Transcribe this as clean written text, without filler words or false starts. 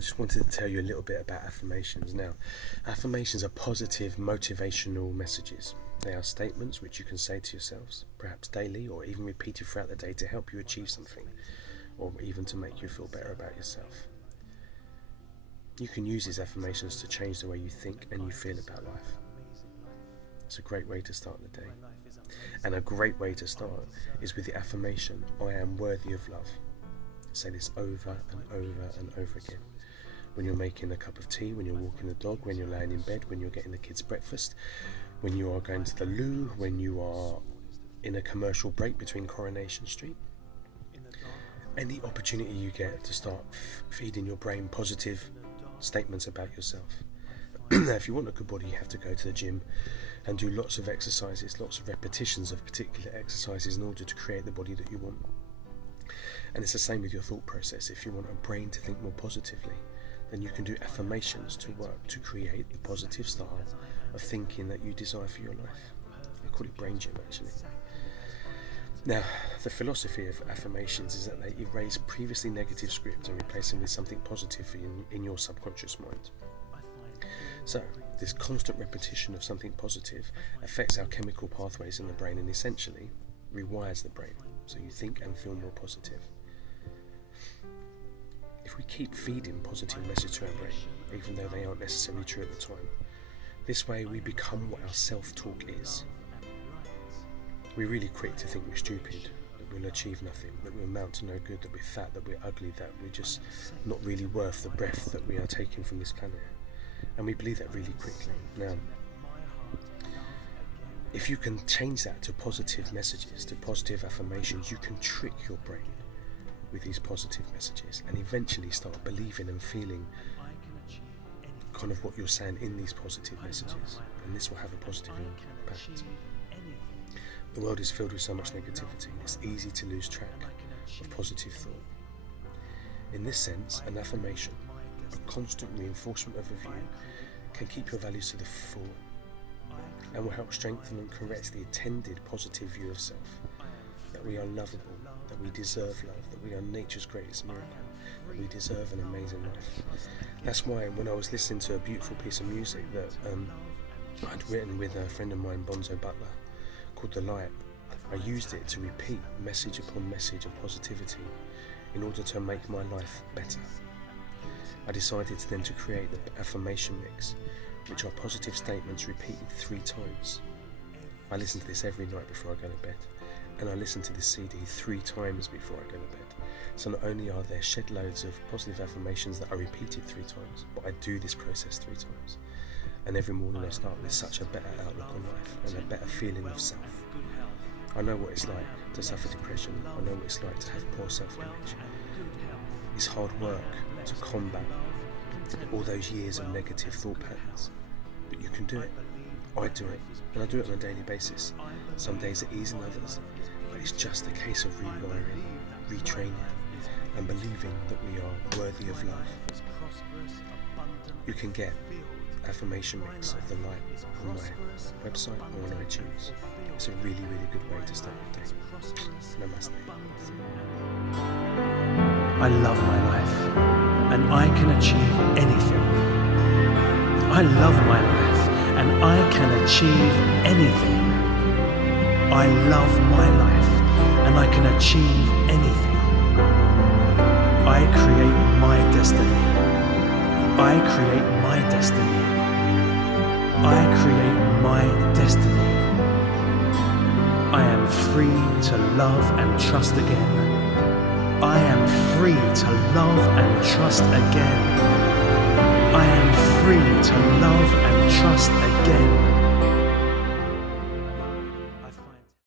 I just wanted to tell you a little bit about affirmations. Now, affirmations are positive, motivational messages. They are statements which you can say to yourselves, perhaps daily or even repeated throughout the day to help you achieve something, or even to make you feel better about yourself. You can use these affirmations to change the way you think and you feel about life. It's a great way to start the day. And a great way to start is with the affirmation, I am worthy of love. Say this over and over and over again. When you're making a cup of tea, when you're walking the dog, when you're laying in bed, when you're getting the kids breakfast, when you are going to the loo, when you are in a commercial break between Coronation Street. Any opportunity you get to start feeding your brain positive statements about yourself. Now, if you want a good body, you have to go to the gym and do lots of exercises, lots of repetitions of particular exercises in order to create the body that you want. And it's the same with your thought process. If you want a brain to think more positively, then you can do affirmations to work to create the positive style of thinking that you desire for your life. I call it brain gym, actually. Now, the philosophy of affirmations is that they erase previously negative scripts and replace them with something positive for you in your subconscious mind. So, this constant repetition of something positive affects our chemical pathways in the brain and essentially rewires the brain, so you think and feel more positive. If we keep feeding positive messages to our brain, even though they aren't necessarily true at the time, this way we become what our self-talk is. We're really quick to think we're stupid, that we'll achieve nothing, that we'll amount to no good, that we're fat, that we're ugly, that we're just not really worth the breath that we are taking from this planet. And we believe that really quickly. Now, if you can change that to positive messages, to positive affirmations, you can trick your brain with these positive messages and eventually start believing and feeling kind of what you're saying in these positive messages, and this will have a positive impact. The world is filled with so much negativity, it's easy to lose track of positive thought. In this sense, an affirmation, a constant reinforcement of a view, can keep your values to the fore and will help strengthen and correct the attended positive view of self, that we are lovable, that we deserve love, that we are nature's greatest miracle, that we deserve an amazing life. That's why when I was listening to a beautiful piece of music that I'd written with a friend of mine, Bonzo Butler, called The Light, I used it to repeat message upon message of positivity in order to make my life better. I decided then to create the affirmation mix, which are positive statements repeated 3 times. I listen to this every night before I go to bed, and I listen to this CD 3 times before I go to bed. So not only are there shed loads of positive affirmations that are repeated 3 times, but I do this process 3 times. And every morning I start with such a better outlook on life and a better feeling of self. I know what it's like to suffer depression. I know what it's like to have poor self-image. It's hard work to combat all those years of negative thought patterns, but you can do it. I do it, and I do it on a daily basis. Some days are easier than others, but it's just a case of rewiring, retraining, and believing that we are worthy of love. You can get affirmation mix of The Light on my website or on iTunes. It's a really, really good way to start your day. Namaste. I love my life, and I can achieve anything. I love my life, and I can achieve anything. I love my life, and I can achieve anything. I create my destiny. I create my destiny. I create my destiny. I am free to love and trust again. I am free to love and trust again. I am free to love and trust again.